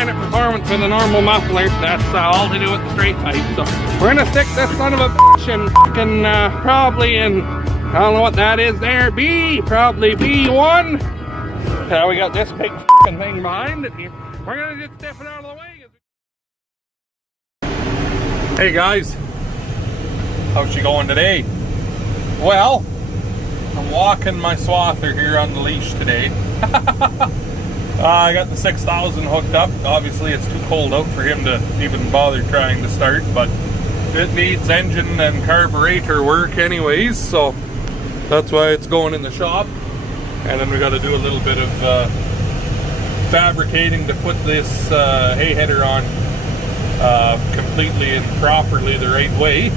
kind of performance with a normal muffler. That's all to do with the straight pipe. So we're gonna stick this son of a bitch in fucking probably in, I don't know what that is there, probably B1. We got this big fucking thing behind it here. We're gonna just step it out of the way. Hey guys, how's she going today? Well, I'm walking my swather here on the leash today. I got the 6000 hooked up. Obviously it's too cold out for him to even bother trying to start, but it needs engine and carburetor work anyways, so that's why it's going in the shop. And then we got to do a little bit of fabricating to put this hay header on completely and properly the right way.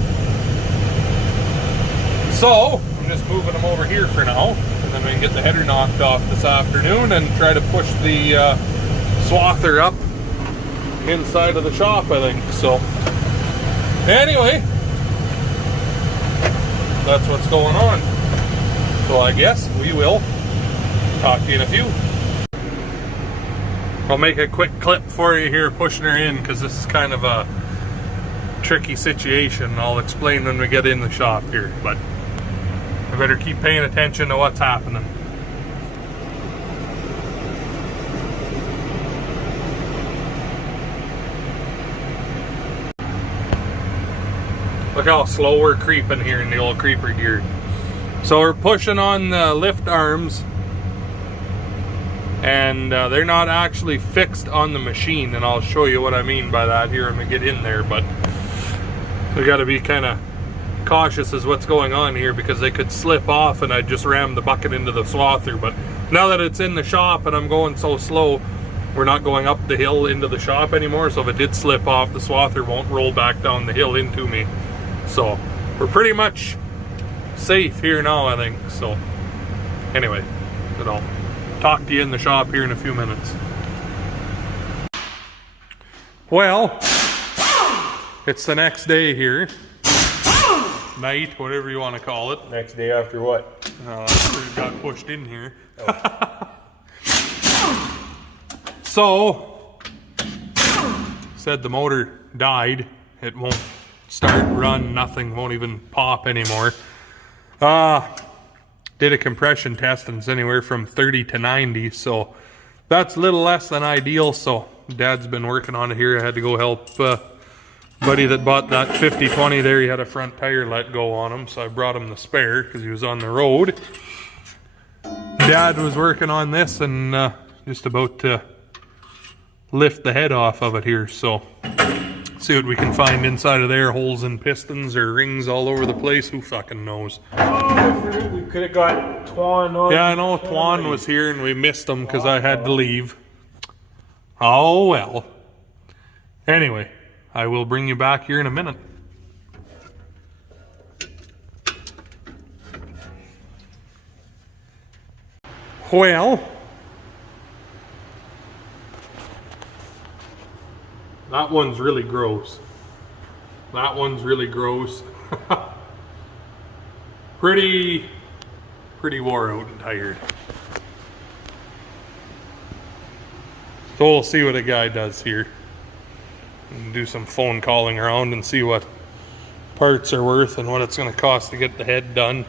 So I'm just moving them over here for now, and then we can get the header knocked off this afternoon and try to push the swather up inside of the shop, I think. So anyway, that's what's going on. So I guess we will talk to you in a few. I'll make a quick clip for you here pushing her in, because this is kind of a tricky situation. I'll explain when we get in the shop here, but I better keep paying attention to what's happening. Look how slow we're creeping here in the old creeper gear. So we're pushing on the lift arms, and they're not actually fixed on the machine, and I'll show you what I mean by that here when we get in there. But we got to be kind of cautious as what's going on here, because they could slip off and I just ram the bucket into the swather. But now that it's in the shop and I'm going so slow, we're not going up the hill into the shop anymore, so if it did slip off, the swather won't roll back down the hill into me. So we're pretty much safe here now, I think. So anyway, I'll talk to you in the shop here in a few minutes. Well, it's the next day here. Night, whatever you want to call it. Next day after what? After it got pushed in here. Oh. So, said the motor died. It won't start, run, nothing, won't even pop anymore. Did a compression test and it's anywhere from 30 to 90, so that's a little less than ideal. So Dad's been working on it here. I had to go help buddy that bought that 5020 there. He had a front tire let go on him, so I brought him the spare because he was on the road. Dad was working on this and just about to lift the head off of it here, so see what we can find inside of there. Holes in pistons or rings all over the place, who fucking knows. Oh, we could have got Twan on. Yeah, I know Twan was here and we missed him because I had to leave. Oh well. Anyway, I will bring you back here in a minute. Well, that one's really gross. That one's really gross. pretty wore out and tired. So we'll see what a guy does here. And do some phone calling around and see what parts are worth and what it's going to cost to get the head done.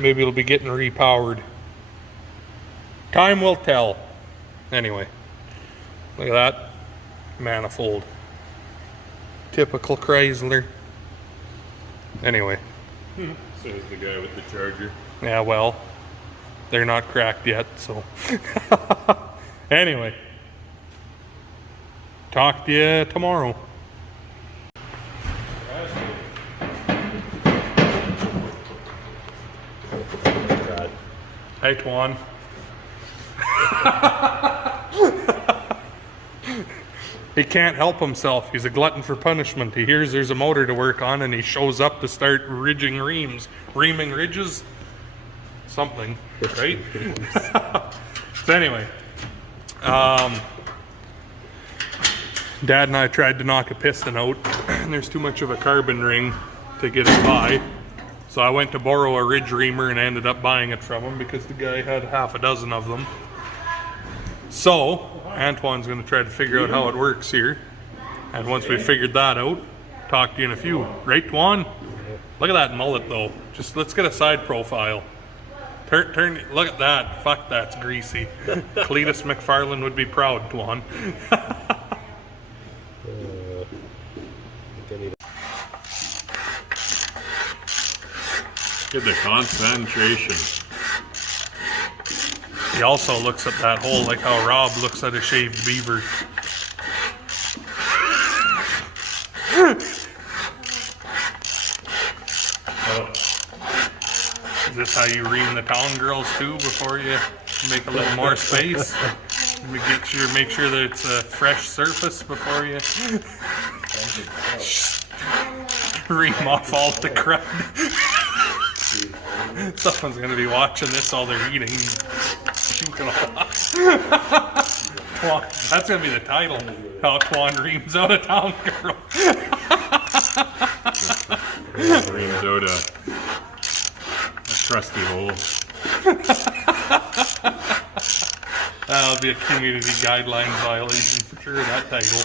Maybe it'll be getting repowered. Time will tell. Anyway, look at that manifold. Typical Chrysler. Anyway. So is the guy with the Charger. Yeah, well, they're not cracked yet, so. Anyway. Talk to you tomorrow. Hey, Twan. He can't help himself. He's a glutton for punishment. He hears there's a motor to work on and he shows up to start ridging reams. Reaming ridges? Something, right? So anyway, Dad and I tried to knock a piston out and there's too much of a carbon ring to get it by. So I went to borrow a ridge reamer and I ended up buying it from him because the guy had half a dozen of them. So, Antoine's going to try to figure out how it works here. And once we figured that out, talk to you in a few. Right, Twan? Look at that mullet, though. Just let's get a side profile. Turn, look at that. Fuck, that's greasy. Cletus McFarlane would be proud, Twan. Get the concentration. He also looks at that hole like how Rob looks at a shaved beaver. Is this how you ream the town girls too before you make a little more space? Make sure that it's a fresh surface before you ream off all the crud. Someone's gonna be watching this while they're eating. Puking off. That's gonna be the title. How Twan reams out a town girl. Reams out a crusty hole. That'll be a community guidelines violation for sure, that title.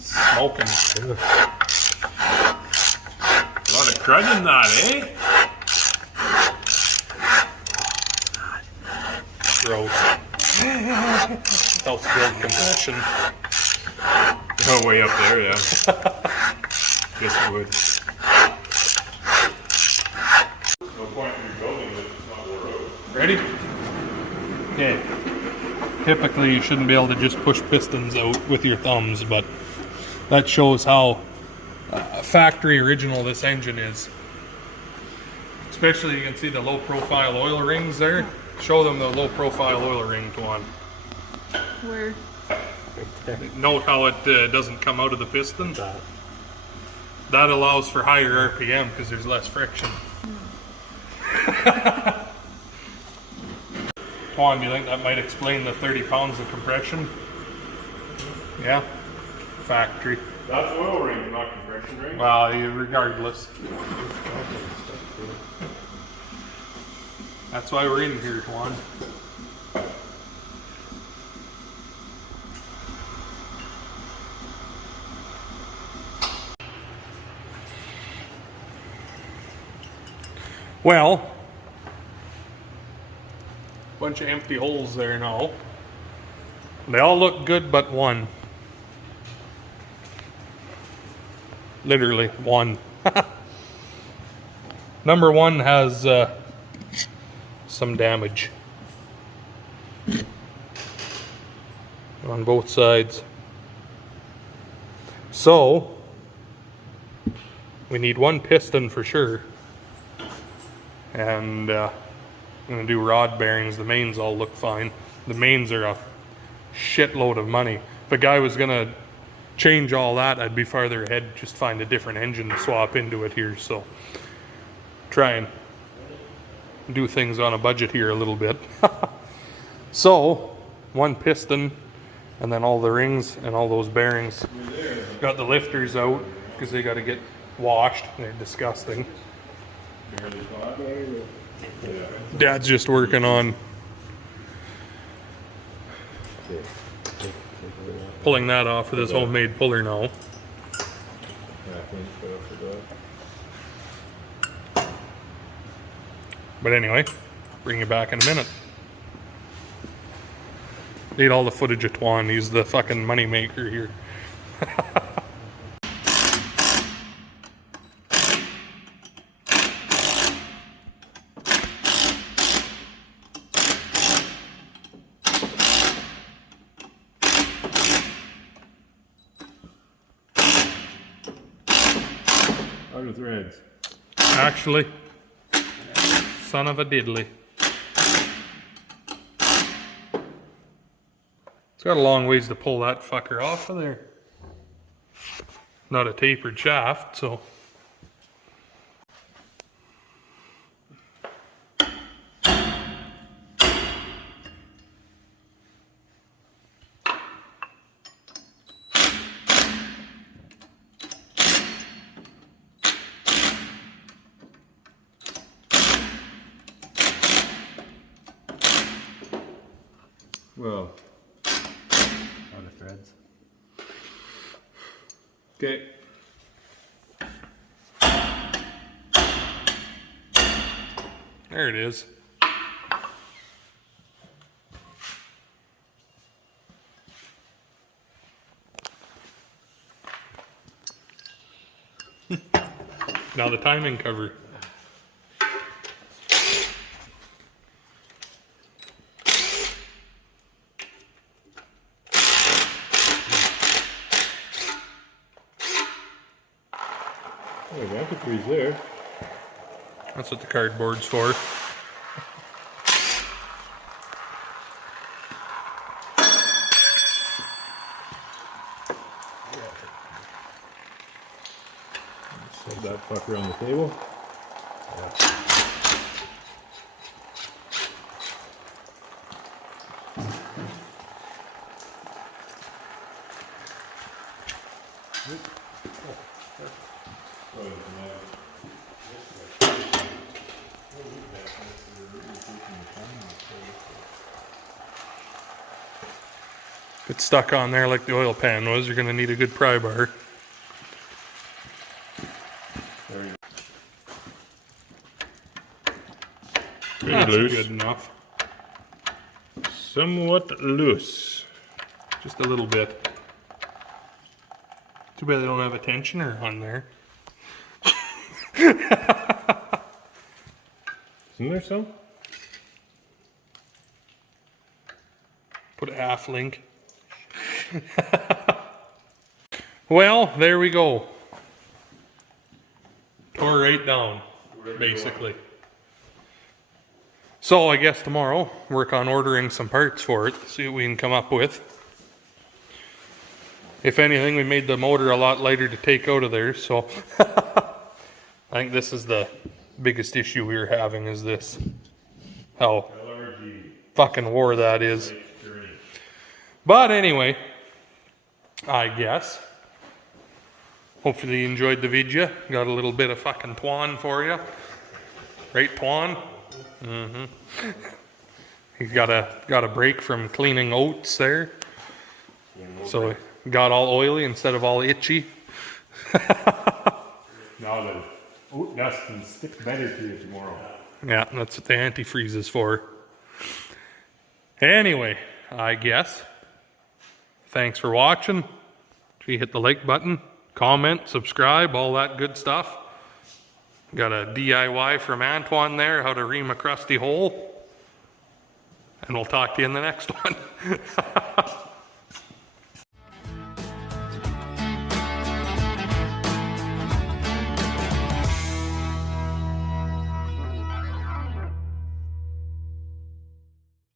Smoking. A lot of crud in that, eh? Gross. Self-build compression. Oh, way up there, yeah. Guess it would. No point in rebuilding it, it's not worth it. Ready? Okay. Typically you shouldn't be able to just push pistons out with your thumbs, but that shows how factory original this engine is. Especially you can see the low profile oil rings there. Show them the low profile oil ring, Twan. Where? Note how it doesn't come out of the piston. That allows for higher RPM because there's less friction. Twan, do you think that might explain the 30 pounds of compression? Yeah? Factory. That's oil ring, not compression ring. Well, regardless. That's why we're in here, Twan. Well, bunch of empty holes there now. They all look good but one. Literally one. Number one has some damage on both sides. So we need one piston for sure. And I'm going to do rod bearings. The mains all look fine. The mains are a shitload of money. If a guy was going to change all that, I'd be farther ahead, just find a different engine to swap into it here. So try and do things on a budget here a little bit. So one piston and then all the rings and all those bearings. Got the lifters out because they got to get washed. They're disgusting. Dad's just working on pulling that off with his homemade puller now. But anyway, bring you back in a minute. Need all the footage of Twan. He's the fucking money maker here. How are the threads? Actually, son of a diddly. It's got a long ways to pull that fucker off of there. Not a tapered shaft, so. Well, out of threads. Okay. There it is. Now the timing cover. Oh, the antifreeze there. That's what the cardboard's for. Set that fucker on the table. If it's stuck on there like the oil pan was, you're going to need a good pry bar. That's Loose. good enough. Somewhat loose. Just a little bit. Too bad they don't have a tensioner on there. Isn't there some? Put a half link. Well, there we go. Tore right down, basically. So I guess tomorrow, work on ordering some parts for it, see what we can come up with. If anything, we made the motor a lot lighter to take out of there, so I think this is the biggest issue we were having, is this. How fucking war that is. But anyway, I guess. Hopefully you enjoyed the video. Got a little bit of fucking Twan for you. Right, Twan? Mm-hmm. He's got a break from cleaning oats there. So it got all oily instead of all itchy. Now the oat dust can stick better to you tomorrow. Yeah, that's what the antifreeze is for. Anyway, I guess. Thanks for watching. You hit the like button, comment, subscribe, all that good stuff. Got a DIY from Antoine there, how to ream a crusty hole. And we'll talk to you in the next one.